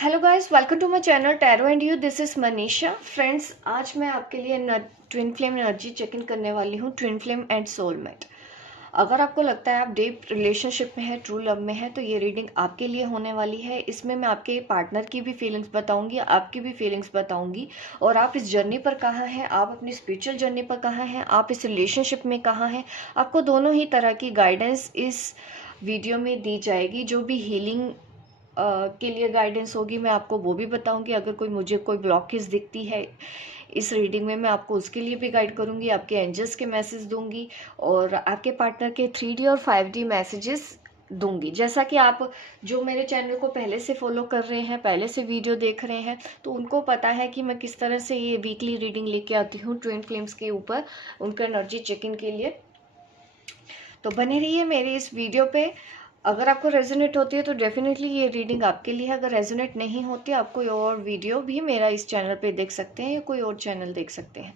Hello guys, welcome to my channel tarot and you. This is Manisha. Friends, आज मैं आपके लिए twin flame energy check in करने वाली हूँ। Twin flame and soulmate. अगर आपको लगता है आप डीप रिलेशनशिप में है, ट्रू लव में है, तो ये रीडिंग आपके लिए होने वाली है। इसमें मैं आपके पार्टनर की भी फीलिंग्स बताऊंगी, आपकी भी फीलिंग्स बताऊंगी, और आप इस जर्नी पर कहाँ हैं, आप अपनी स्पिरिचुअल जर्नी पर कहाँ हैं, आप इस रिलेशनशिप में कहाँ हैं। आपको दोनों ही तरह की गाइडेंस इस वीडियो में दी जाएगी। जो भी हीलिंग के लिए गाइडेंस होगी, मैं आपको वो भी बताऊंगी। अगर मुझे कोई ब्लॉकेज दिखती है इस रीडिंग में, मैं आपको उसके लिए भी गाइड करूंगी। आपके एंजल्स के मैसेज दूंगी और आपके पार्टनर के 3D और 5D मैसेजेस दूंगी। जैसा कि आप जो मेरे चैनल को पहले से फॉलो कर रहे हैं, पहले से वीडियो देख रहे हैं, तो उनको पता है कि मैं किस तरह से ये वीकली रीडिंग लेके आती हूँ ट्विन फ्लेम्स के ऊपर, उनका एनर्जी चेक इन के लिए। तो बने रहिए मेरे इस वीडियो पे। अगर आपको रेजोनेट होती है तो डेफिनेटली ये रीडिंग आपके लिए है। अगर रेजोनेट नहीं होती, आप कोई और वीडियो भी मेरा इस चैनल पे देख सकते हैं या कोई और चैनल देख सकते हैं।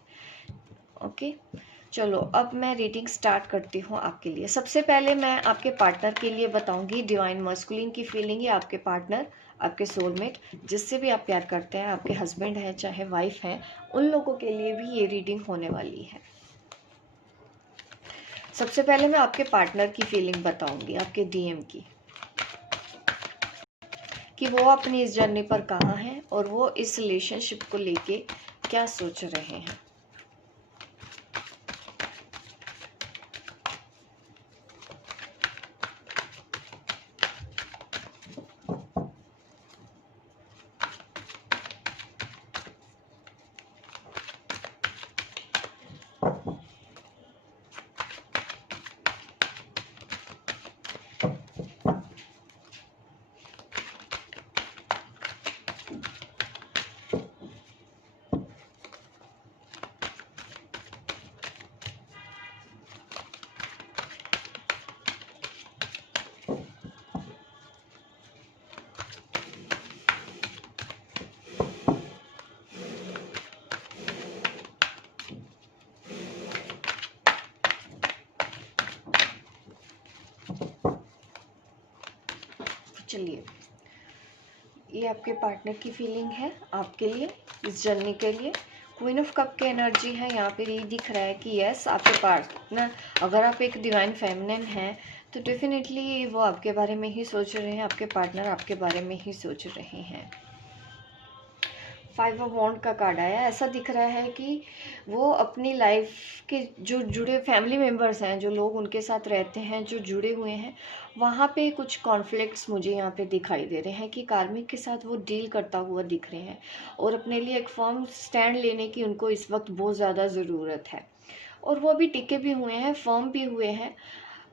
ओके, चलो अब मैं रीडिंग स्टार्ट करती हूँ आपके लिए। सबसे पहले मैं आपके पार्टनर के लिए बताऊंगी डिवाइन मस्कुलिन की फीलिंग। या आपके पार्टनर, आपके सोलमेट, जिससे भी आप प्यार करते हैं, आपके हस्बैंड है चाहे वाइफ है, उन लोगों के लिए भी ये रीडिंग होने वाली है। सबसे पहले मैं आपके पार्टनर की फीलिंग बताऊंगी, आपके डीएम की, कि वो अपनी इस जर्नी पर कहाँ हैं और वो इस रिलेशनशिप को लेके क्या सोच रहे हैं। चलिए, ये आपके पार्टनर की फीलिंग है आपके लिए इस जर्नी के लिए। क्वीन ऑफ कप की एनर्जी है यहाँ पे। ये दिख रहा है कि यस, आपके पार्टनर, अगर आप एक डिवाइन फेमिनिन हैं तो डेफिनेटली वो आपके बारे में ही सोच रहे हैं, आपके पार्टनर आपके बारे में ही सोच रहे हैं। 5 ऑफ वॉन्ड का कार्ड आया। ऐसा दिख रहा है कि वो अपनी लाइफ के जो जुड़े फैमिली मेम्बर्स हैं, जो लोग उनके साथ रहते हैं, जो जुड़े हुए हैं, वहाँ पे कुछ कॉन्फ्लिक्ट्स मुझे यहाँ पे दिखाई दे रहे हैं कि कार्मिक के साथ वो डील करता हुआ दिख रहे हैं। और अपने लिए एक फर्म स्टैंड लेने की उनको इस वक्त बहुत ज़्यादा ज़रूरत है। और वो अभी टिके भी हुए हैं, फर्म भी हुए हैं।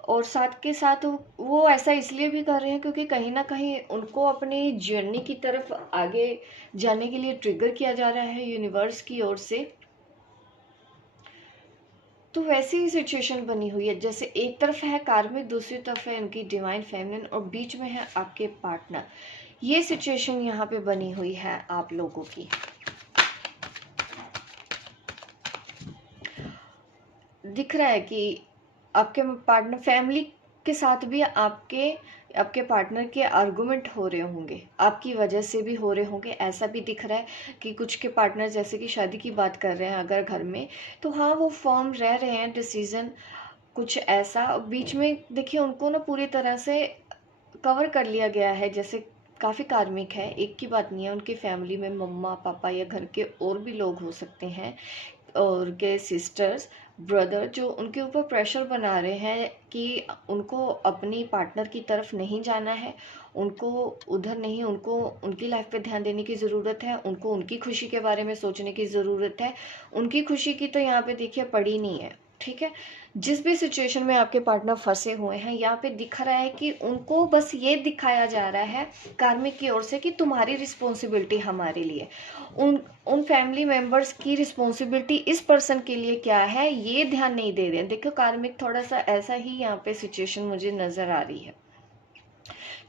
और साथ के साथ वो ऐसा इसलिए भी कर रहे हैं क्योंकि कहीं ना कहीं उनको अपनी जर्नी की तरफ आगे जाने के लिए ट्रिगर किया जा रहा है यूनिवर्स की ओर से। तो वैसी ही सिचुएशन बनी हुई है, जैसे एक तरफ है कार्मिक, दूसरी तरफ है उनकी डिवाइन फेमिनिन, और बीच में है आपके पार्टनर। ये सिचुएशन यहाँ पे बनी हुई है आप लोगों की। दिख रहा है कि आपके पार्टनर फैमिली के साथ भी आपके आपके पार्टनर के आर्गुमेंट हो रहे होंगे, आपकी वजह से भी हो रहे होंगे। ऐसा भी दिख रहा है कि कुछ के पार्टनर जैसे कि शादी की बात कर रहे हैं अगर घर में, तो हाँ वो फर्म रह रहे हैं, डिसीजन कुछ ऐसा। बीच में देखिए उनको ना पूरी तरह से कवर कर लिया गया है। जैसे काफ़ी कार्मिक है, एक की बात नहीं है, उनकी फैमिली में मम्मा पापा या घर के और भी लोग हो सकते हैं, और के सिस्टर्स ब्रदर, जो उनके ऊपर प्रेशर बना रहे हैं कि उनको अपनी पार्टनर की तरफ नहीं जाना है, उनको उधर नहीं, उनको उनकी लाइफ पे ध्यान देने की ज़रूरत है, उनको उनकी खुशी के बारे में सोचने की ज़रूरत है। उनकी खुशी की तो यहाँ पे देखिए पड़ी नहीं है। ठीक है, जिस भी सिचुएशन में आपके पार्टनर फंसे हुए हैं, यहाँ पे दिख रहा है कि उनको बस ये दिखाया जा रहा है कार्मिक की ओर से कि तुम्हारी रिस्पॉन्सिबिलिटी हमारे लिए, उन फैमिली मेंबर्स की रिस्पॉन्सिबिलिटी इस पर्सन के लिए क्या है ये ध्यान नहीं दे रहे हैं। देखो कार्मिक थोड़ा सा ऐसा ही यहाँ पे सिचुएशन मुझे नज़र आ रही है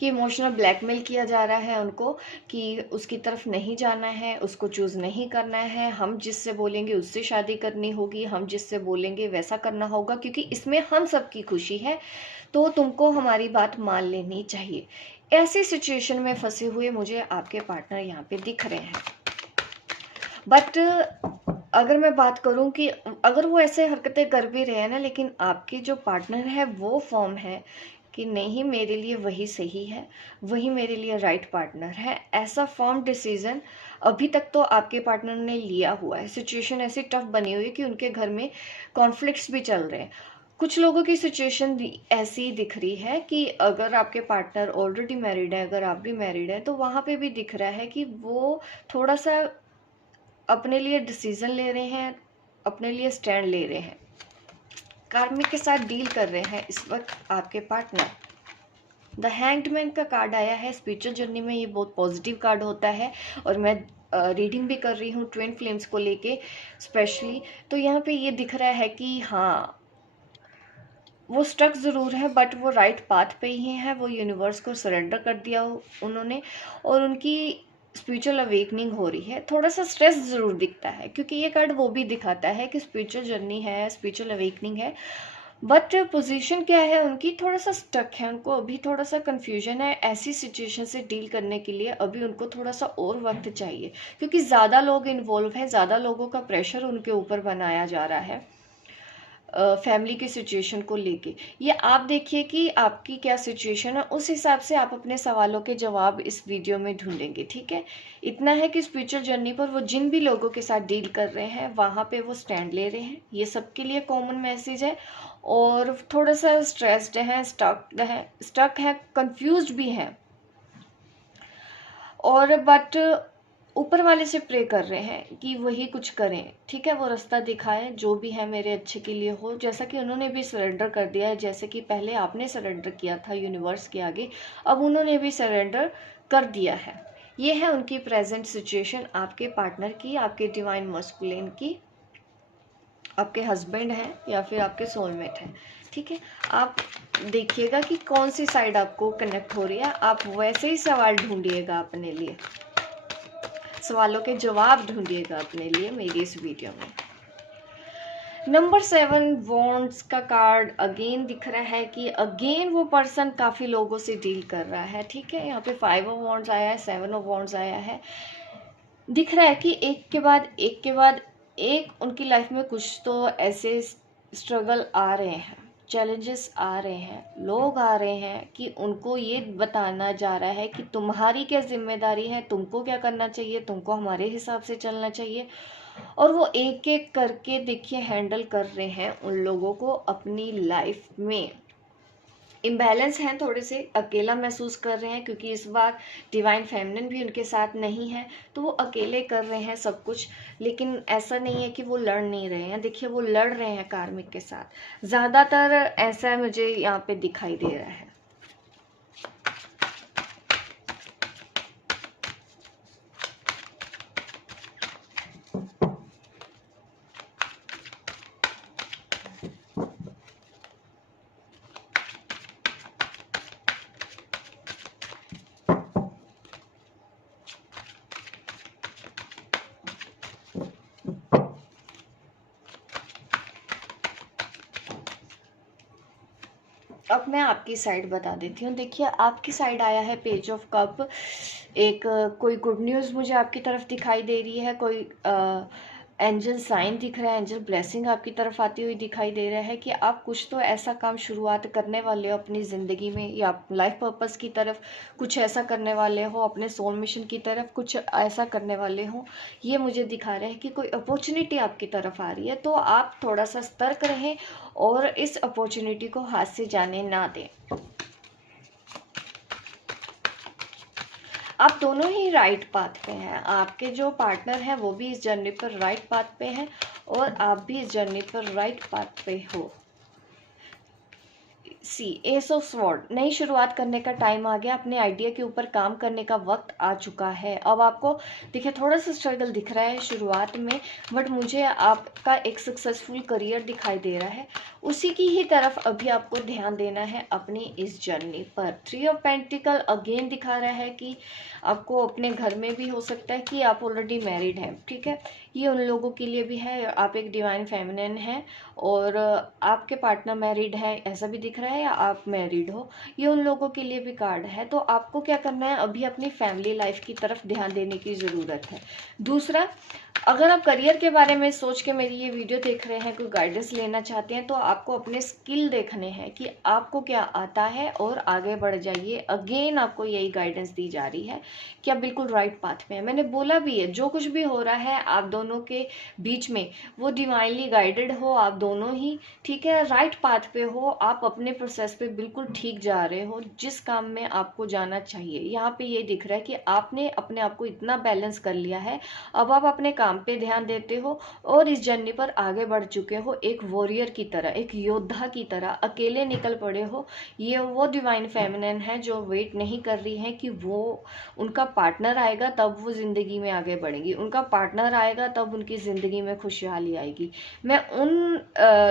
कि इमोशनल ब्लैकमेल किया जा रहा है उनको, कि उसकी तरफ नहीं जाना है, उसको चूज़ नहीं करना है, हम जिससे बोलेंगे उससे शादी करनी होगी, हम जिससे बोलेंगे वैसा करना होगा, क्योंकि इसमें हम सबकी खुशी है, तो तुमको हमारी बात मान लेनी चाहिए। ऐसी सिचुएशन में फंसे हुए मुझे आपके पार्टनर यहाँ पे दिख रहे हैं। बट अगर मैं बात करूं कि अगर वो ऐसे हरकतें कर भी रहे हैं ना, लेकिन आपके जो पार्टनर है वो फर्म है कि नहीं, मेरे लिए वही सही है, वही मेरे लिए राइट पार्टनर है, ऐसा फर्म डिसीजन अभी तक तो आपके पार्टनर ने लिया हुआ है। सिचुएशन ऐसी टफ बनी हुई है कि उनके घर में कॉन्फ्लिक्ट्स भी चल रहे हैं। कुछ लोगों की सिचुएशन ऐसी दिख रही है कि अगर आपके पार्टनर ऑलरेडी मैरिड है, अगर आप भी मैरिड है, तो वहाँ पे भी दिख रहा है कि वो थोड़ा सा अपने लिए डिसीजन ले रहे हैं, अपने लिए स्टैंड ले रहे हैं, कार्मिक के साथ डील कर रहे हैं इस वक्त आपके पार्टनर। द हैंग्ड मैन का कार्ड आया है स्पिरिचुअल जर्नी में, ये बहुत पॉजिटिव कार्ड होता है और मैं रीडिंग भी कर रही हूँ ट्विन फ्लेम्स को लेके स्पेशली। तो यहाँ पे ये दिख रहा है कि हाँ, वो स्ट्रक ज़रूर है बट वो राइट पाथ पे ही है, वो यूनिवर्स को सरेंडर कर दिया उन्होंने और उनकी स्पिरिचुअल अवेकनिंग हो रही है। थोड़ा सा स्ट्रेस ज़रूर दिखता है क्योंकि ये कार्ड वो भी दिखाता है कि स्पिरिचुअल जर्नी है, स्पिरिचुअल अवेकनिंग है, बट पोजीशन क्या है उनकी, थोड़ा सा स्टक है, उनको अभी थोड़ा सा कंफ्यूजन है। ऐसी सिचुएशन से डील करने के लिए अभी उनको थोड़ा सा और वक्त चाहिए क्योंकि ज़्यादा लोग इन्वॉल्व हैं, ज़्यादा लोगों का प्रेशर उनके ऊपर बनाया जा रहा है फैमिली की सिचुएशन को लेके। ये आप देखिए कि आपकी क्या सिचुएशन है, उस हिसाब से आप अपने सवालों के जवाब इस वीडियो में ढूंढेंगे। ठीक है, इतना है कि स्पिरिचुअल जर्नी पर वो जिन भी लोगों के साथ डील कर रहे हैं वहाँ पे वो स्टैंड ले रहे हैं, ये सबके लिए कॉमन मैसेज है। और थोड़ा सा स्ट्रेस्ड है, स्टक है, कंफ्यूज भी हैं और बट ऊपर वाले से प्रे कर रहे हैं कि वही कुछ करें। ठीक है, वो रास्ता दिखाए, जो भी है मेरे अच्छे के लिए हो, जैसा कि उन्होंने भी सरेंडर कर दिया है, जैसे कि पहले आपने सरेंडर किया था यूनिवर्स के आगे, अब उन्होंने भी सरेंडर कर दिया है। ये है उनकी प्रेजेंट सिचुएशन आपके पार्टनर की, आपके डिवाइन मस्कुलिन की, आपके हस्बैंड हैं या फिर आपके सोलमेट हैं। ठीक है, आप देखिएगा कि कौन सी साइड आपको कनेक्ट हो रही है, आप वैसे ही सवाल ढूंढिएगा अपने लिए, सवालों के जवाब ढूंढिएगा अपने लिए मेरी इस वीडियो में। नंबर 7 वॉन्ड्स का कार्ड अगेन दिख रहा है कि अगेन वो पर्सन काफ़ी लोगों से डील कर रहा है। ठीक है, यहाँ पे 5 ऑफ वॉन्ड्स आया है, 7 ऑफ वॉन्ड्स आया है। दिख रहा है कि एक के बाद एक के बाद एक उनकी लाइफ में कुछ तो ऐसे स्ट्रगल आ रहे हैं, चैलेंजेस आ रहे हैं, लोग आ रहे हैं कि उनको ये बताना जा रहा है कि तुम्हारी क्या जिम्मेदारी है, तुमको क्या करना चाहिए, तुमको हमारे हिसाब से चलना चाहिए। और वो एक एक करके देखिए हैंडल कर रहे हैं उन लोगों को अपनी लाइफ में। इम्बैलेंस हैं, थोड़े से अकेला महसूस कर रहे हैं क्योंकि इस बार डिवाइन फेमिनिन भी उनके साथ नहीं है, तो वो अकेले कर रहे हैं सब कुछ। लेकिन ऐसा नहीं है कि वो लड़ नहीं रहे हैं, देखिए वो लड़ रहे हैं कार्मिक के साथ, ज़्यादातर ऐसा मुझे यहाँ पे दिखाई दे रहा है। अब मैं आपकी साइड बता देती हूँ। देखिए आपकी साइड आया है पेज ऑफ कप, एक कोई गुड न्यूज़ मुझे आपकी तरफ दिखाई दे रही है, कोई एंजल साइन दिख रहा है, एंजल ब्लेसिंग आपकी तरफ आती हुई दिखाई दे रहा है कि आप कुछ तो ऐसा काम शुरुआत करने वाले हो अपनी ज़िंदगी में, या लाइफ पर्पस की तरफ कुछ ऐसा करने वाले हो, अपने सोल मिशन की तरफ कुछ ऐसा करने वाले हो। ये मुझे दिखा रहा है कि कोई अपॉर्चुनिटी आपकी तरफ आ रही है, तो आप थोड़ा सा सतर्क रहें और इस अपॉर्चुनिटी को हाथ से जाने ना दें। आप दोनों ही राइट पाथ पे हैं, आपके जो पार्टनर है वो भी इस जर्नी पर राइट पाथ पे हैं और आप भी इस जर्नी पर राइट पाथ पे हो। सी एस ऑफ स्वॉर्ड, नई शुरुआत करने का टाइम आ गया, अपने आइडिया के ऊपर काम करने का वक्त आ चुका है। अब आपको देखिए थोड़ा सा स्ट्रगल दिख रहा है शुरुआत में, बट मुझे आपका एक सक्सेसफुल करियर दिखाई दे रहा है, उसी की ही तरफ अभी आपको ध्यान देना है अपनी इस जर्नी पर। 3 ऑफ पेंटिकल अगेन दिखा रहा है कि आपको अपने घर में भी हो सकता है कि आप ऑलरेडी मैरिड हैं। ठीक है, ये उन लोगों के लिए भी है, आप एक डिवाइन फेमिनिन हैं और आपके पार्टनर मैरिड है, ऐसा भी दिख रहा है। है या आप मैरिड हो, ये उन लोगों के लिए भी कार्ड है। तो आपको क्या करना है, अभी अपनी फैमिली लाइफ की तरफ ध्यान देने की ज़रूरत है। दूसरा, अगर आप करियर के बारे में सोच के मेरी ये वीडियो देख रहे हैं, कोई गाइडेंस लेना चाहते हैं, तो आपको अपने स्किल देखने हैं कि आपको क्या आता है और आगे बढ़ जाइए। अगेन आपको यही गाइडेंस दी जा रही है कि आप बिल्कुल राइट पाथ में है। मैंने बोला भी है, जो कुछ भी हो रहा है आप दोनों के बीच में वो डिवाइनली गाइडेड हो, आप दोनों ही ठीक है राइट पाथ पे हो, आप अपने प्रोसेस पे बिल्कुल ठीक जा रहे हो, जिस काम में आपको जाना चाहिए। यहाँ पे ये दिख रहा है कि आपने अपने आप को इतना बैलेंस कर लिया है, अब आप अपने काम पे ध्यान देते हो और इस जर्नी पर आगे बढ़ चुके हो, एक वॉरियर की तरह, एक योद्धा की तरह अकेले निकल पड़े हो। ये वो डिवाइन फेमिनिन है जो वेट नहीं कर रही है कि वो उनका पार्टनर आएगा तब वो जिंदगी में आगे बढ़ेंगी, उनका पार्टनर आएगा तब उनकी जिंदगी में खुशहाली आएगी। मैं उन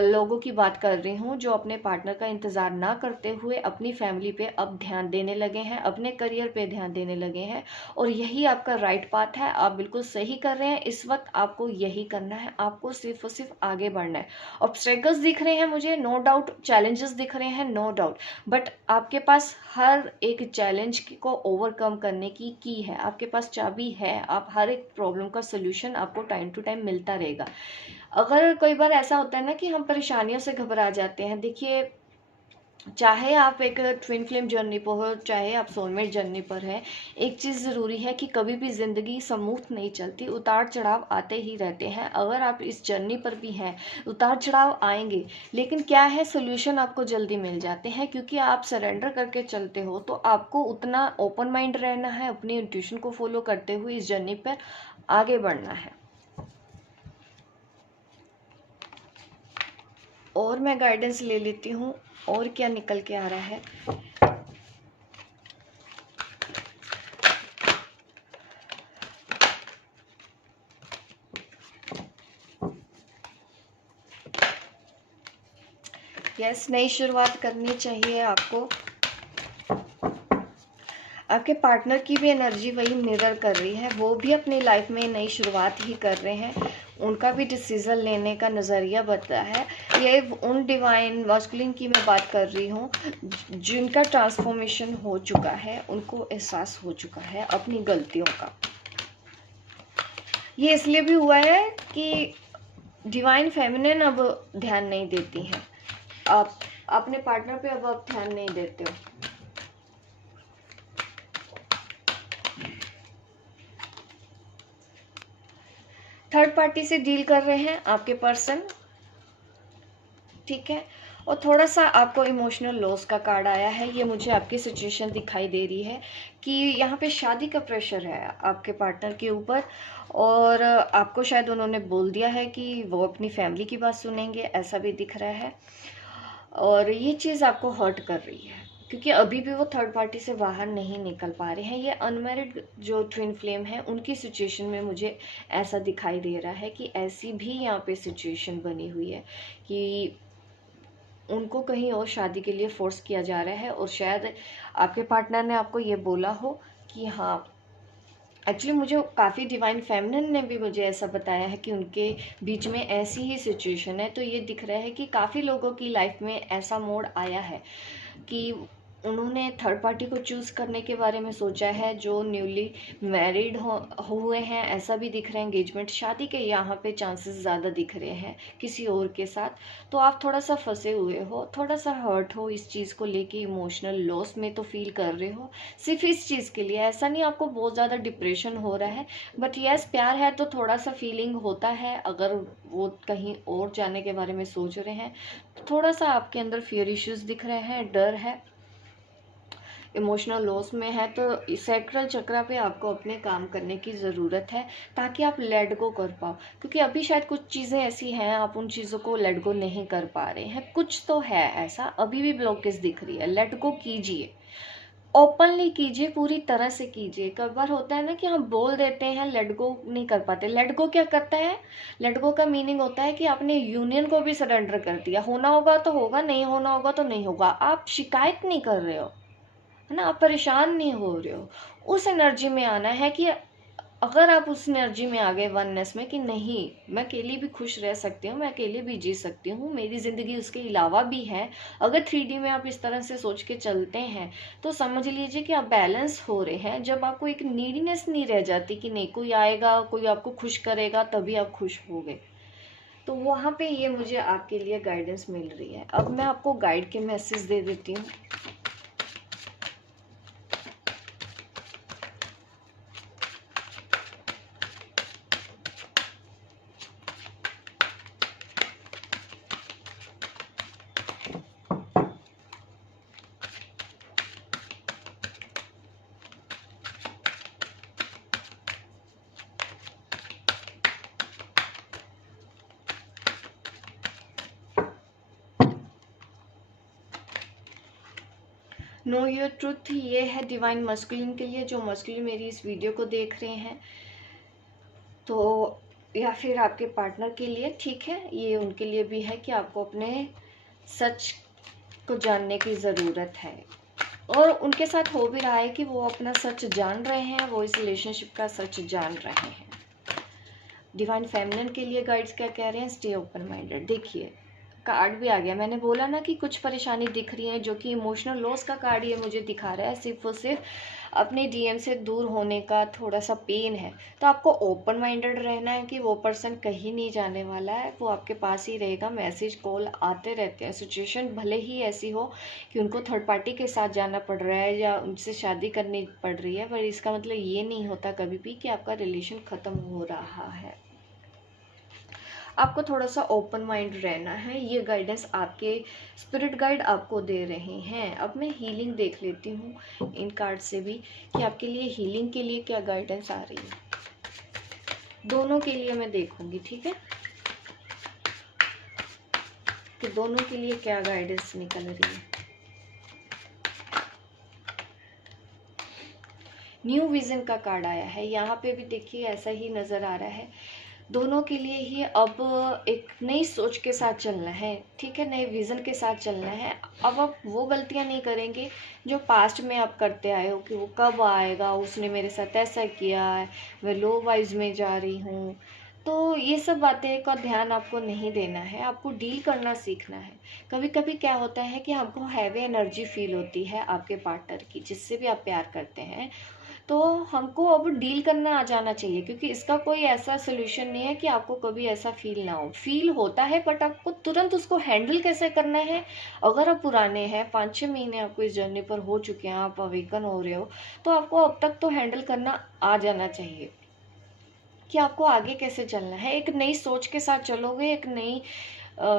लोगों की बात कर रही हूँ जो अपने पार्टनर का इंतजार ना करते हुए अपनी फैमिली पे अब ध्यान देने लगे हैं, अपने करियर पे ध्यान देने लगे हैं, और यही आपका राइट पाथ है। आप बिल्कुल सही कर रहे हैं, इस वक्त आपको यही करना है, आपको सिर्फ और सिर्फ आगे बढ़ना है। ऑब्स्टेकल्स दिख रहे हैं मुझे, नो डाउट, चैलेंजेस दिख रहे हैं, नो डाउट, बट आपके पास हर एक चैलेंज को ओवरकम करने की है, आपके पास चाबी है। आप हर एक प्रॉब्लम का सोल्यूशन आपको टाइम टू टाइम मिलता रहेगा। अगर कई बार ऐसा होता है ना कि हम परेशानियों से घबरा जाते हैं, देखिए चाहे आप एक ट्विन फ्लेम जर्नी पर हो, चाहे आप सोलमेट जर्नी पर है, एक चीज़ ज़रूरी है कि कभी भी ज़िंदगी स्मूथ नहीं चलती, उतार चढ़ाव आते ही रहते हैं। अगर आप इस जर्नी पर भी हैं, उतार चढ़ाव आएंगे, लेकिन क्या है, सोल्यूशन आपको जल्दी मिल जाते हैं क्योंकि आप सरेंडर करके चलते हो। तो आपको उतना ओपन माइंड रहना है, अपनी इंट्यूशन को फॉलो करते हुए इस जर्नी पर आगे बढ़ना है। और मैं गाइडेंस ले लेती हूँ और क्या निकल के आ रहा है। यस, नई शुरुआत करनी चाहिए आपको। आपके पार्टनर की भी एनर्जी वही मिरर कर रही है, वो भी अपनी लाइफ में नई शुरुआत ही कर रहे हैं, उनका भी डिसीजन लेने का नज़रिया बदला है। ये उन डिवाइन मस्कुलिन की मैं बात कर रही हूँ जिनका ट्रांसफॉर्मेशन हो चुका है, उनको एहसास हो चुका है अपनी गलतियों का। ये इसलिए भी हुआ है कि डिवाइन फेमिनिन अब ध्यान नहीं देती हैं, आप अपने पार्टनर पे अब आप ध्यान नहीं देते हो। थर्ड पार्टी से डील कर रहे हैं आपके पर्सन, ठीक है, और थोड़ा सा आपको इमोशनल लॉस का कार्ड आया है। ये मुझे आपकी सिचुएशन दिखाई दे रही है कि यहाँ पे शादी का प्रेशर है आपके पार्टनर के ऊपर, और आपको शायद उन्होंने बोल दिया है कि वो अपनी फैमिली की बात सुनेंगे, ऐसा भी दिख रहा है। और ये चीज़ आपको हर्ट कर रही है क्योंकि अभी भी वो थर्ड पार्टी से बाहर नहीं निकल पा रहे हैं। ये अनमैरिड जो ट्विन फ्लेम है उनकी सिचुएशन में मुझे ऐसा दिखाई दे रहा है कि ऐसी भी यहाँ पे सिचुएशन बनी हुई है कि उनको कहीं और शादी के लिए फोर्स किया जा रहा है, और शायद आपके पार्टनर ने आपको ये बोला हो कि हाँ, एक्चुअली मुझे काफ़ी डिवाइन फेमिनिन ने भी मुझे ऐसा बताया है कि उनके बीच में ऐसी ही सिचुएशन है। तो ये दिख रहा है कि काफ़ी लोगों की लाइफ में ऐसा मोड़ आया है कि उन्होंने थर्ड पार्टी को चूज़ करने के बारे में सोचा है, जो न्यूली मैरिड हुए हैं, ऐसा भी दिख रहा है। एंगेजमेंट, शादी के यहाँ पे चांसेस ज़्यादा दिख रहे हैं किसी और के साथ। तो आप थोड़ा सा फंसे हुए हो, थोड़ा सा हर्ट हो इस चीज़ को लेके, इमोशनल लॉस में तो फील कर रहे हो सिर्फ इस चीज़ के लिए। ऐसा नहीं आपको बहुत ज़्यादा डिप्रेशन हो रहा है, बट यस, प्यार है तो थोड़ा सा फीलिंग होता है। अगर वो कहीं और जाने के बारे में सोच रहे हैं तो थोड़ा सा आपके अंदर फियर इश्यूज दिख रहे हैं, डर है, इमोशनल लॉस में है। तो सैक्रल चक्रा पे आपको अपने काम करने की ज़रूरत है ताकि आप लेट गो कर पाओ, क्योंकि अभी शायद कुछ चीज़ें ऐसी हैं आप उन चीज़ों को लेट गो नहीं कर पा रहे हैं। कुछ तो है ऐसा, अभी भी ब्लॉकेज दिख रही है। लेट गो कीजिए, ओपनली कीजिए, पूरी तरह से कीजिए। कई बार होता है ना कि हम बोल देते हैं, लेट गो नहीं कर पाते। लेट गो क्या करता है, लेट गो का मीनिंग होता है कि आपने यूनियन को भी सरेंडर कर दिया। होना होगा तो होगा, नहीं होना होगा तो नहीं होगा। आप शिकायत नहीं कर रहे हो, है ना, आप परेशान नहीं हो रहे हो। उस एनर्जी में आना है कि अगर आप उस एनर्जी में आ गए वननेस में कि नहीं, मैं अकेली भी खुश रह सकती हूँ, मैं अकेले भी जी सकती हूँ, मेरी ज़िंदगी उसके अलावा भी है, अगर 3D में आप इस तरह से सोच के चलते हैं, तो समझ लीजिए कि आप बैलेंस हो रहे हैं। जब आपको एक नीडीनेस नहीं रह जाती कि नहीं कोई आएगा कोई आपको खुश करेगा तभी आप खुश हो गए, तो वहाँ पे ये मुझे आपके लिए गाइडेंस मिल रही है। अब मैं आपको गाइड के मैसेज दे देती हूँ। नो योर ट्रुथ ये है डिवाइन मस्कुलिन के लिए, जो मस्कुलिन मेरी इस वीडियो को देख रहे हैं, तो या फिर आपके पार्टनर के लिए, ठीक है, ये उनके लिए भी है कि आपको अपने सच को जानने की ज़रूरत है। और उनके साथ हो भी रहा है कि वो अपना सच जान रहे हैं, वो इस रिलेशनशिप का सच जान रहे हैं। डिवाइन फेमिनिन के लिए गाइड्स क्या कह रहे हैं, स्टे ओपन माइंडेड। देखिए कार्ड भी आ गया, मैंने बोला ना कि कुछ परेशानी दिख रही है, जो कि इमोशनल लॉस का कार्ड ये मुझे दिखा रहा है, सिर्फ और सिर्फ अपने डीएम से दूर होने का थोड़ा सा पेन है। तो आपको ओपन माइंडेड रहना है कि वो पर्सन कहीं नहीं जाने वाला है, वो आपके पास ही रहेगा। मैसेज कॉल आते रहते हैं, सिचुएशन भले ही ऐसी हो कि उनको थर्ड पार्टी के साथ जाना पड़ रहा है या उनसे शादी करनी पड़ रही है, पर इसका मतलब ये नहीं होता कभी भी कि आपका रिलेशन ख़त्म हो रहा है। आपको थोड़ा सा ओपन माइंड रहना है, ये गाइडेंस आपके स्पिरिट गाइड आपको दे रहे हैं। अब मैं हीलिंग देख लेती हूँ इन कार्ड से भी कि आपके लिए हीलिंग के लिए क्या गाइडेंस आ रही है। दोनों के लिए मैं देखूंगी, ठीक है, कि दोनों के लिए क्या गाइडेंस निकल रही है। न्यू विजन का कार्ड आया है, यहाँ पे भी देखिए ऐसा ही नज़र आ रहा है। दोनों के लिए ही अब एक नई सोच के साथ चलना है, ठीक है, नए विज़न के साथ चलना है। अब आप वो गलतियां नहीं करेंगे जो पास्ट में आप करते आए हो कि वो कब आएगा, उसने मेरे साथ ऐसा किया है, मैं लो वाइज में जा रही हूँ। तो ये सब बातें का ध्यान आपको नहीं देना है, आपको डील करना सीखना है। कभी कभी क्या होता है कि हमको हैवी एनर्जी फील होती है आपके पार्टनर की, जिससे भी आप प्यार करते हैं, तो हमको अब डील करना आ जाना चाहिए, क्योंकि इसका कोई ऐसा सोल्यूशन नहीं है कि आपको कभी ऐसा फील ना हो। फील होता है बट आपको तुरंत उसको हैंडल कैसे करना है। अगर आप पुराने हैं, 5-6 महीने आपको इस जर्नी पर हो चुके हैं, आप अवेकन हो रहे हो, तो आपको अब तक तो हैंडल करना आ जाना चाहिए कि आपको आगे कैसे चलना है। एक नई सोच के साथ चलोगे, एक नई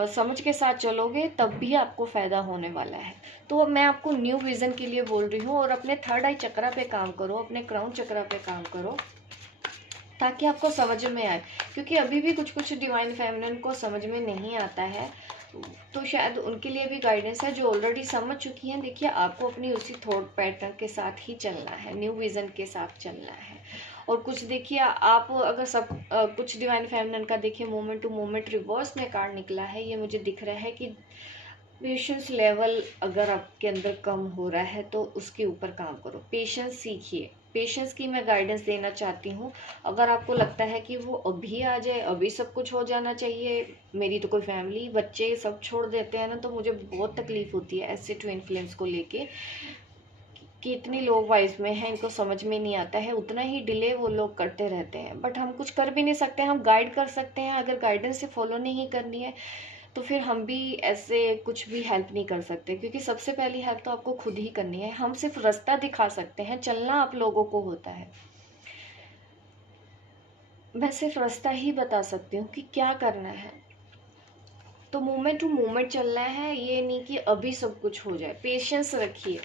समझ के साथ चलोगे, तब भी आपको फ़ायदा होने वाला है। तो मैं आपको न्यू विज़न के लिए बोल रही हूँ, और अपने थर्ड आई चक्रा पे काम करो, अपने क्राउन चक्रा पे काम करो, ताकि आपको समझ में आए। क्योंकि अभी भी कुछ कुछ डिवाइन फेमिनिन को समझ में नहीं आता है, तो शायद उनके लिए भी गाइडेंस है जो ऑलरेडी समझ चुकी हैं। देखिए आपको अपनी उसी थॉट पैटर्न के साथ ही चलना है, न्यू विज़न के साथ चलना है। और कुछ देखिए आप अगर सब कुछ डिवाइन फेमिनिन का देखिए मोमेंट टू मोमेंट रिवर्स में कार्ड निकला है, ये मुझे दिख रहा है कि पेशेंस लेवल अगर आपके अंदर कम हो रहा है तो उसके ऊपर काम करो, पेशेंस सीखिए। पेशेंस की मैं गाइडेंस देना चाहती हूँ। अगर आपको लगता है कि वो अभी आ जाए, अभी सब कुछ हो जाना चाहिए, मेरी तो कोई फैमिली बच्चे सब छोड़ देते हैं ना, तो मुझे बहुत तकलीफ होती है ऐसे ट्विन फ्लेम्स को लेके कि इतनी लो वाइज में है, इनको समझ में नहीं आता है, उतना ही डिले वो लोग करते रहते हैं। बट हम कुछ कर भी नहीं सकते, हम गाइड कर सकते हैं। अगर गाइडेंस से फॉलो नहीं करनी है तो फिर हम भी ऐसे कुछ भी हेल्प नहीं कर सकते, क्योंकि सबसे पहली हेल्प तो आपको खुद ही करनी है। हम सिर्फ रास्ता दिखा सकते हैं, चलना आप लोगों को होता है। मैं सिर्फ रास्ता ही बता सकती हूँ कि क्या करना है। तो मोमेंट टू मोमेंट चलना है, ये नहीं कि अभी सब कुछ हो जाए। पेशेंस रखिए,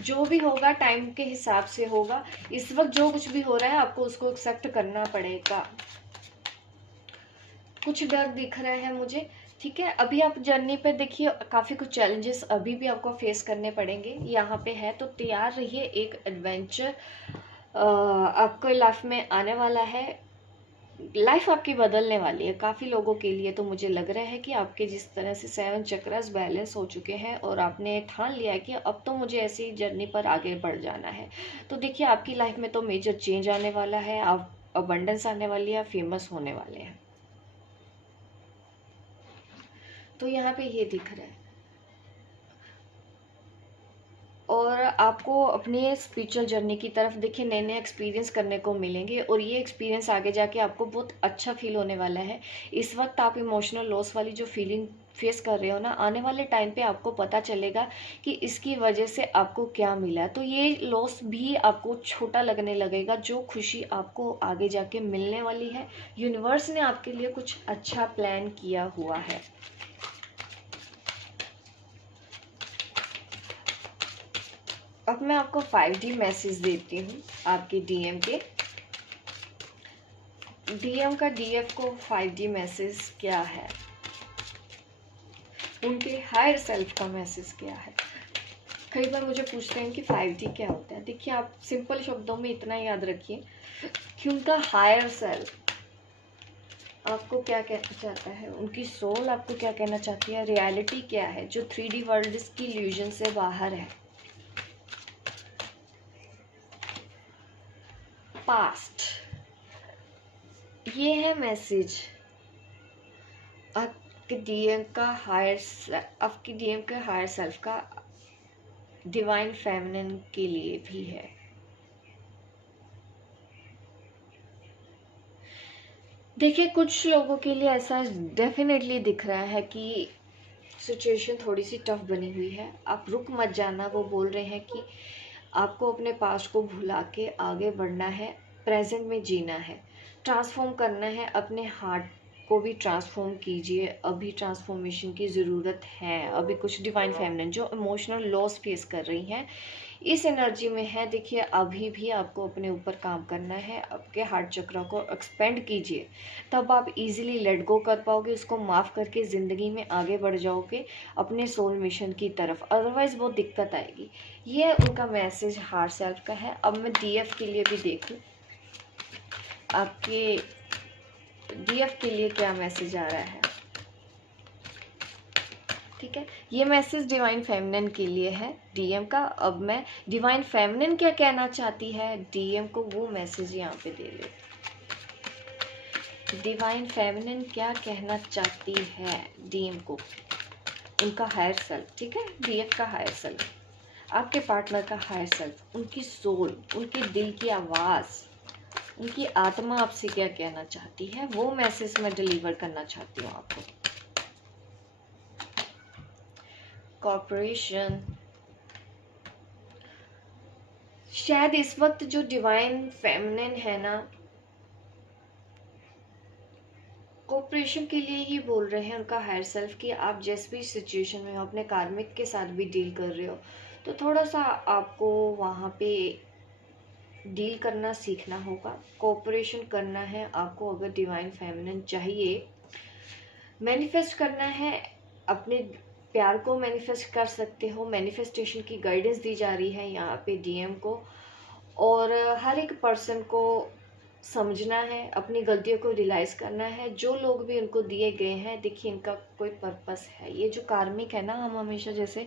जो भी होगा टाइम के हिसाब से होगा। इस वक्त जो कुछ भी हो रहा है आपको उसको एक्सेप्ट करना पड़ेगा। कुछ डर दिख रहा है मुझे, ठीक है। अभी आप जर्नी पे देखिए काफ़ी कुछ चैलेंजेस अभी भी आपको फेस करने पड़ेंगे, यहाँ पे है, तो तैयार रहिए। एक एडवेंचर आपको लाइफ में आने वाला है, लाइफ आपकी बदलने वाली है काफ़ी लोगों के लिए। तो मुझे लग रहा है कि आपके जिस तरह से 7 चक्रस बैलेंस हो चुके हैं और आपने ठान लिया है कि अब तो मुझे ऐसी जर्नी पर आगे बढ़ जाना है, तो देखिए आपकी लाइफ में तो मेजर चेंज आने वाला है। आप अबंडेंस आने वाली है, फेमस होने वाले हैं। तो यहाँ पे ये दिख रहा है। और आपको अपने स्पिरिचुअल जर्नी की तरफ देखिए नए नए एक्सपीरियंस करने को मिलेंगे, और ये एक्सपीरियंस आगे जाके आपको बहुत अच्छा फील होने वाला है। इस वक्त आप इमोशनल लॉस वाली जो फीलिंग फेस कर रहे हो ना, आने वाले टाइम पे आपको पता चलेगा कि इसकी वजह से आपको क्या मिला। तो ये लॉस भी आपको छोटा लगने लगेगा, जो खुशी आपको आगे जाके मिलने वाली है। यूनिवर्स ने आपके लिए कुछ अच्छा प्लान किया हुआ है। अब मैं आपको 5D मैसेज देती हूँ आपके डीएम के। डीएम का डीएफ को 5D मैसेज क्या है, उनके हायर सेल्फ का मैसेज क्या है। कई बार मुझे पूछते हैं कि 5D क्या होता है। देखिए, आप सिंपल शब्दों में इतना याद रखिए कि उनका हायर सेल्फ आपको क्या कहना चाहता है, उनकी सोल आपको क्या कहना चाहती है, रियलिटी क्या है जो 3D वर्ल्ड की इल्यूजन से बाहर है। पास्ट, ये है मैसेज आपके डीएम का आपके डीएम के हायर सेल्फ का डिवाइन फेमिनिन के लिए भी है। देखिए, कुछ लोगों के लिए ऐसा डेफिनेटली दिख रहा है कि सिचुएशन थोड़ी सी टफ बनी हुई है। आप रुक मत जाना, वो बोल रहे हैं कि आपको अपने पास्ट को भुला के आगे बढ़ना है, प्रेजेंट में जीना है, ट्रांसफॉर्म करना है। अपने हार्ट को भी ट्रांसफॉर्म कीजिए, अभी ट्रांसफॉर्मेशन की ज़रूरत है। अभी कुछ डिवाइन फेमिनिन जो इमोशनल लॉस फेस कर रही हैं इस एनर्जी में है। देखिए, अभी भी आपको अपने ऊपर काम करना है, आपके हार्ट चक्र को एक्सपेंड कीजिए, तब आप इजीली लेट गो कर पाओगे, उसको माफ़ करके ज़िंदगी में आगे बढ़ जाओगे अपने सोल मिशन की तरफ। अदरवाइज़ बहुत दिक्कत आएगी। ये उनका मैसेज हार्ट सेल्फ का है। अब मैं डीएफ के लिए भी देखूं आपके डीएफ के लिए क्या मैसेज आ रहा है। ठीक है, ये मैसेज डिवाइन फेमिनिन के लिए है डीएम का। अब मैं डिवाइन फेमिनिन क्या कहना चाहती है डीएम को, वो मैसेज यहाँ पे दे ले। डिवाइन फेमिनिन क्या कहना चाहती है डीएम को, उनका हायर सेल्फ। ठीक है, डीएफ का हायर सेल्फ, आपके पार्टनर का हायर सेल्फ, उनकी सोल, उनके दिल की आवाज़, उनकी आत्मा आपसे क्या कहना चाहती है, वो मैसेज मैं डिलीवर करना चाहती हूँ आपको। कॉर्पोरेशन, शायद इस वक्त जो डिवाइन फेमिनिन है ना, कॉर्पोरेशन के लिए ही बोल रहे हैं उनका हायर सेल्फ कि आप जिस भी सिचुएशन में हो, अपने कार्मिक के साथ भी डील कर रहे हो, तो थोड़ा सा आपको वहाँ पे डील करना सीखना होगा, कोऑपरेशन करना है आपको। अगर डिवाइन फेमिनिन चाहिए, मैनिफेस्ट करना है, अपने प्यार को मैनिफेस्ट कर सकते हो। मैनिफेस्टेशन की गाइडेंस दी जा रही है यहाँ पे डीएम को, और हर एक पर्सन को समझना है, अपनी गलतियों को रियलाइज़ करना है। जो लोग भी उनको दिए गए हैं, देखिए इनका कोई पर्पस है। ये जो कार्मिक है ना, हम हमेशा जैसे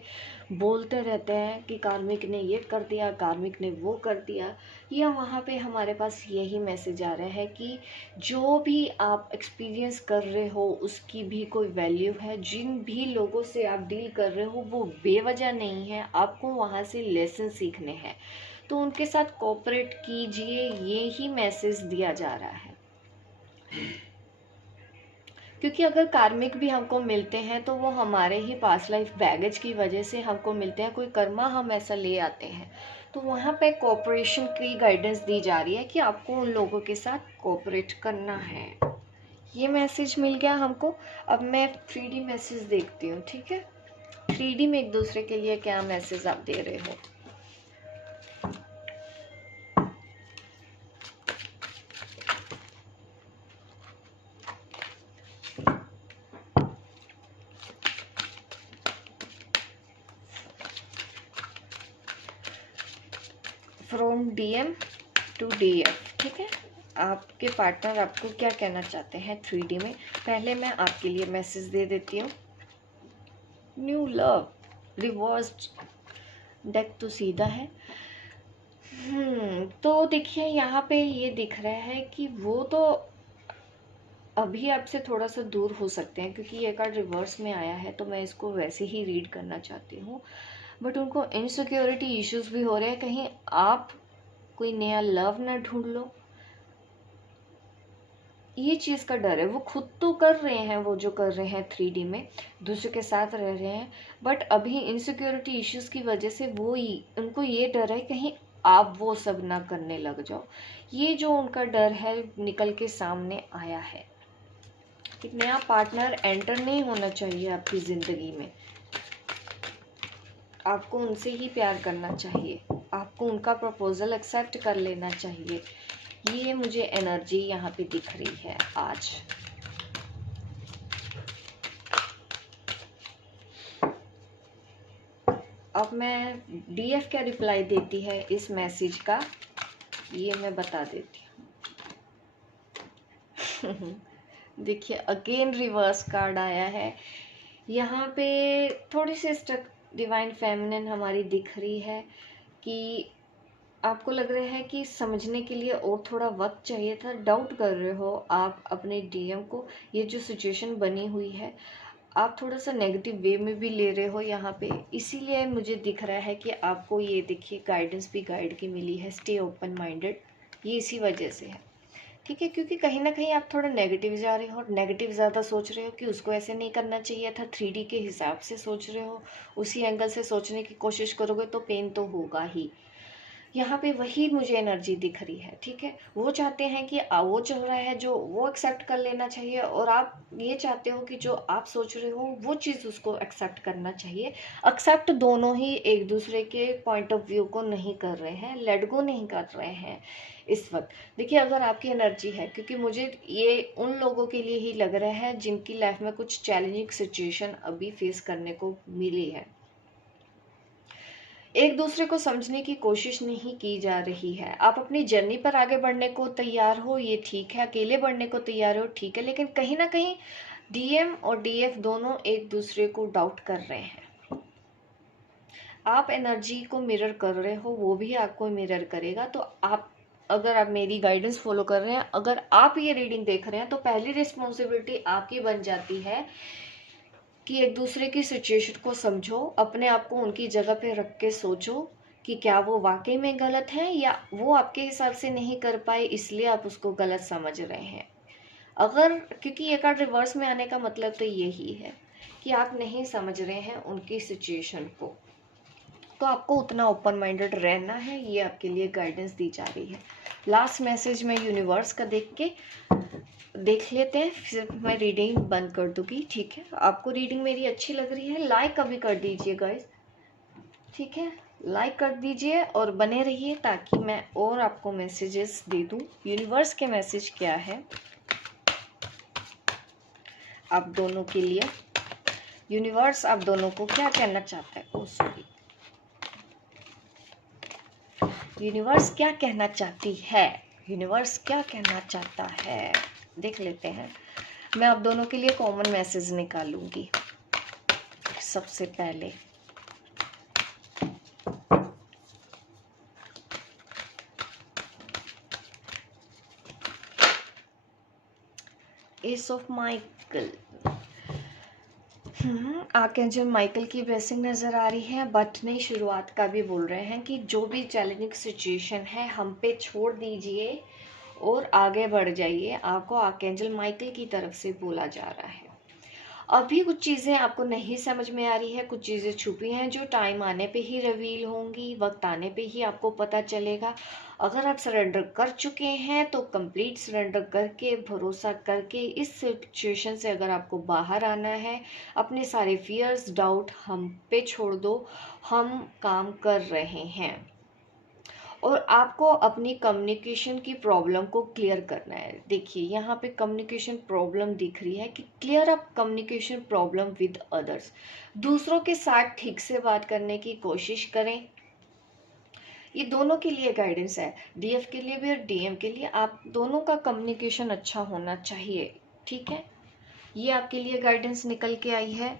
बोलते रहते हैं कि कार्मिक ने ये कर दिया, कार्मिक ने वो कर दिया, ये वहाँ पे हमारे पास यही मैसेज आ रहा है कि जो भी आप एक्सपीरियंस कर रहे हो उसकी भी कोई वैल्यू है। जिन भी लोगों से आप डील कर रहे हो वो बेवजह नहीं है, आपको वहाँ से लेसन सीखने हैं, तो उनके साथ कोऑपरेट कीजिए, ये ही मैसेज दिया जा रहा है। क्योंकि अगर कार्मिक भी हमको मिलते हैं तो वो हमारे ही पास्ट लाइफ बैगेज की वजह से हमको मिलते हैं, कोई कर्मा हम ऐसा ले आते हैं। तो वहाँ पे कोऑपरेशन की गाइडेंस दी जा रही है कि आपको उन लोगों के साथ कोऑपरेट करना है। ये मैसेज मिल गया हमको। अब मैं 3D मैसेज देखती हूँ। ठीक है, 3D में एक दूसरे के लिए क्या मैसेज आप दे रहे हो। From DM to DF. ठीक है, आपके पार्टनर आपको क्या कहना चाहते हैं 3D में। पहले मैं आपके लिए मैसेज दे देती हूँ। न्यू लव रिवर्स्ड, डेक तो सीधा है। तो देखिए यहाँ पे ये दिख रहा है कि वो तो अभी आपसे थोड़ा सा दूर हो सकते हैं, क्योंकि ये कार्ड रिवर्स में आया है तो मैं इसको वैसे ही रीड करना चाहती हूँ। बट उनको इनसिक्योरिटी इश्यूज भी हो रहे हैं, कहीं आप कोई नया लव ना ढूंढ लो, ये चीज़ का डर है। वो खुद तो कर रहे हैं, वो जो कर रहे हैं 3D में दूसरे के साथ रह रहे हैं, बट अभी इनसिक्योरिटी इश्यूज की वजह से वो ही उनको ये डर है कहीं आप वो सब ना करने लग जाओ। ये जो उनका डर है निकल के सामने आया है। एक नया पार्टनर एंटर नहीं होना चाहिए आपकी ज़िंदगी में, आपको उनसे ही प्यार करना चाहिए, आपको उनका प्रपोजल एक्सेप्ट कर लेना चाहिए। ये मुझे एनर्जी यहाँ पे दिख रही है आज। अब मैं डीएफ क्या रिप्लाई देती है इस मैसेज का, ये मैं बता देती हूँ। देखिए अगेन रिवर्स कार्ड आया है। यहाँ पे थोड़ी सी स्ट्रक डिवाइन फेमिनिन हमारी दिख रही है कि आपको लग रहा है कि समझने के लिए और थोड़ा वक्त चाहिए था, डाउट कर रहे हो आप अपने डीएम को। ये जो सिचुएशन बनी हुई है आप थोड़ा सा नेगेटिव वे में भी ले रहे हो यहाँ पे, इसीलिए मुझे दिख रहा है कि आपको ये देखिए गाइडेंस भी गाइड की मिली है, स्टे ओपन माइंडेड, ये इसी वजह से है। ठीक है, क्योंकि कहीं ना कहीं आप थोड़ा नेगेटिव जा रहे हो और नेगेटिव ज़्यादा सोच रहे हो कि उसको ऐसे नहीं करना चाहिए था, 3D के हिसाब से सोच रहे हो, उसी एंगल से सोचने की कोशिश करोगे तो पेन तो होगा ही। यहाँ पे वही मुझे एनर्जी दिख रही है। ठीक है, वो चाहते हैं कि वो चल रहा है जो वो एक्सेप्ट कर लेना चाहिए, और आप ये चाहते हो कि जो आप सोच रहे हो वो चीज़ उसको एक्सेप्ट करना चाहिए। एक्सेप्ट दोनों ही एक दूसरे के पॉइंट ऑफ व्यू को नहीं कर रहे हैं, लेट गो नहीं कर रहे हैं इस वक्त। देखिए अगर आपकी एनर्जी है, क्योंकि मुझे ये उन लोगों के लिए ही लग रहा है जिनकी लाइफ में कुछ चैलेंजिंग सिचुएशन अभी फेस करने को मिली है, एक दूसरे को समझने की कोशिश नहीं की जा रही है। आप अपनी जर्नी पर आगे बढ़ने को तैयार हो, ये ठीक है, अकेले बढ़ने को तैयार हो, ठीक है, लेकिन कहीं ना कहीं डीएम और डीएफ दोनों एक दूसरे को डाउट कर रहे हैं। आप एनर्जी को मिरर कर रहे हो, वो भी आपको मिरर करेगा। तो आप अगर आप मेरी गाइडेंस फॉलो कर रहे हैं, अगर आप ये रीडिंग देख रहे हैं, तो पहली रिस्पॉन्सिबिलिटी आपकी बन जाती है कि एक दूसरे की सिचुएशन को समझो, अपने आप को उनकी जगह पे रख के सोचो कि क्या वो वाकई में गलत है या वो आपके हिसाब से नहीं कर पाए इसलिए आप उसको गलत समझ रहे हैं। अगर क्योंकि ये कार्ड रिवर्स में आने का मतलब तो यही है कि आप नहीं समझ रहे हैं उनकी सिचुएशन को, तो आपको उतना ओपन माइंडेड रहना है, ये आपके लिए गाइडेंस दी जा रही है। लास्ट मैसेज मैं यूनिवर्स का देख लेते हैं, फिर मैं रीडिंग बंद कर दूंगी। ठीक है, आपको रीडिंग मेरी अच्छी लग रही है, लाइक अभी कर दीजिए गाइस। ठीक है, लाइक कर दीजिए और बने रहिए ताकि मैं और आपको मैसेजेस दे दूं। यूनिवर्स के मैसेज क्या है आप दोनों के लिए, यूनिवर्स आप दोनों को क्या कहना चाहता है, ओ सॉरी, यूनिवर्स क्या कहना चाहती है, यूनिवर्स क्या कहना चाहता है, देख लेते हैं। मैं आप दोनों के लिए कॉमन मैसेज निकालूंगी सबसे पहले। S of Michael, archangel Michael की ब्लेसिंग नज़र आ रही है, बट नहीं शुरुआत का भी बोल रहे हैं कि जो भी चैलेंजिंग सिचुएशन है हम पे छोड़ दीजिए और आगे बढ़ जाइए। आपको आर्कएंजल माइकल की तरफ से बोला जा रहा है। अभी कुछ चीज़ें आपको नहीं समझ में आ रही है, कुछ चीज़ें छुपी हैं जो टाइम आने पे ही रिवील होंगी, वक्त आने पे ही आपको पता चलेगा। अगर आप सरेंडर कर चुके हैं तो कंप्लीट सरेंडर करके, भरोसा करके इस सिचुएशन से अगर आपको बाहर आना है, अपने सारे फियर्स डाउट हम पे छोड़ दो, हम काम कर रहे हैं। और आपको अपनी कम्युनिकेशन की प्रॉब्लम को क्लियर करना है। देखिए यहाँ पे कम्युनिकेशन प्रॉब्लम दिख रही है कि clear up communication problem with others, दूसरों के साथ ठीक से बात करने की कोशिश करें। ये दोनों के लिए गाइडेंस है, डीएफ के लिए भी और डीएम के लिए। आप दोनों का कम्युनिकेशन अच्छा होना चाहिए। ठीक है, ये आपके लिए गाइडेंस निकल के आई है।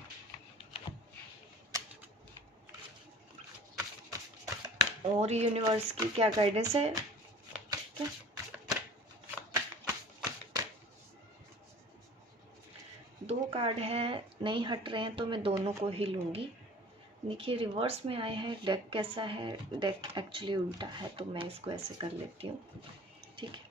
और यूनिवर्स की क्या गाइडेंस है? ठीक है, दो कार्ड है, नहीं हट रहे हैं तो मैं दोनों को ही लूँगी। देखिए रिवर्स में आए हैं, डेक कैसा है? डेक एक्चुअली उल्टा है तो मैं इसको ऐसे कर लेती हूँ, ठीक है।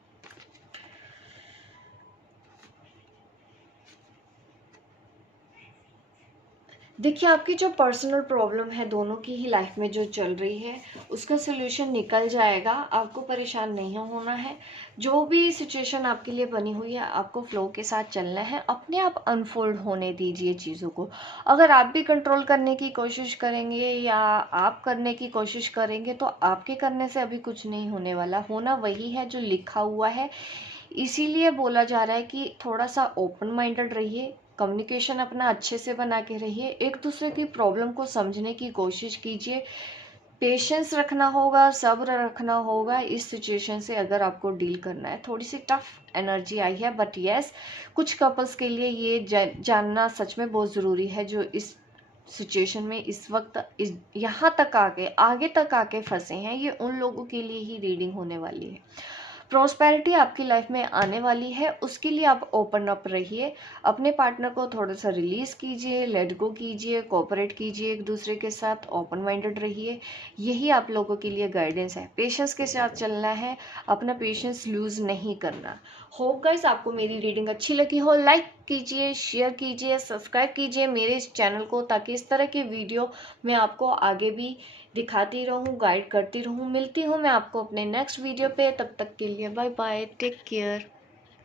देखिए आपकी जो पर्सनल प्रॉब्लम है दोनों की ही लाइफ में जो चल रही है उसका सोल्यूशन निकल जाएगा, आपको परेशान नहीं होना है। जो भी सिचुएशन आपके लिए बनी हुई है आपको फ्लो के साथ चलना है, अपने आप अनफोल्ड होने दीजिए चीज़ों को। अगर आप भी कंट्रोल करने की कोशिश करेंगे या आप करने की कोशिश करेंगे तो आपके करने से अभी कुछ नहीं होने वाला, होना वही है जो लिखा हुआ है। इसीलिए बोला जा रहा है कि थोड़ा सा ओपन माइंडेड रहिए, कम्युनिकेशन अपना अच्छे से बना के रहिए, एक दूसरे की प्रॉब्लम को समझने की कोशिश कीजिए, पेशेंस रखना होगा, सब्र रखना होगा इस सिचुएशन से अगर आपको डील करना है। थोड़ी सी टफ एनर्जी आई है बट यस, कुछ कपल्स के लिए ये जानना सच में बहुत ज़रूरी है जो इस सिचुएशन में इस वक्त इस यहाँ तक आगे तक आके फंसे हैं, ये उन लोगों के लिए ही रीडिंग होने वाली है। प्रॉस्पेरिटी आपकी लाइफ में आने वाली है, उसके लिए आप ओपन अप रहिए, अपने पार्टनर को थोड़ा सा रिलीज कीजिए, लेट गो कीजिए, कोऑपरेट कीजिए एक दूसरे के साथ, ओपन माइंडेड रहिए। यही आप लोगों के लिए गाइडेंस है, पेशेंस के साथ चलना है, अपना पेशेंस लूज नहीं करना। होप गाइस आपको मेरी रीडिंग अच्छी लगी हो, लाइक कीजिए, शेयर कीजिए, सब्सक्राइब कीजिए मेरे इस चैनल को, ताकि इस तरह की वीडियो मैं आपको आगे भी दिखाती रहूं, गाइड करती रहूं। मिलती हूं मैं आपको अपने नेक्स्ट वीडियो पे, तब तक के लिए बाय बाय, टेक केयर।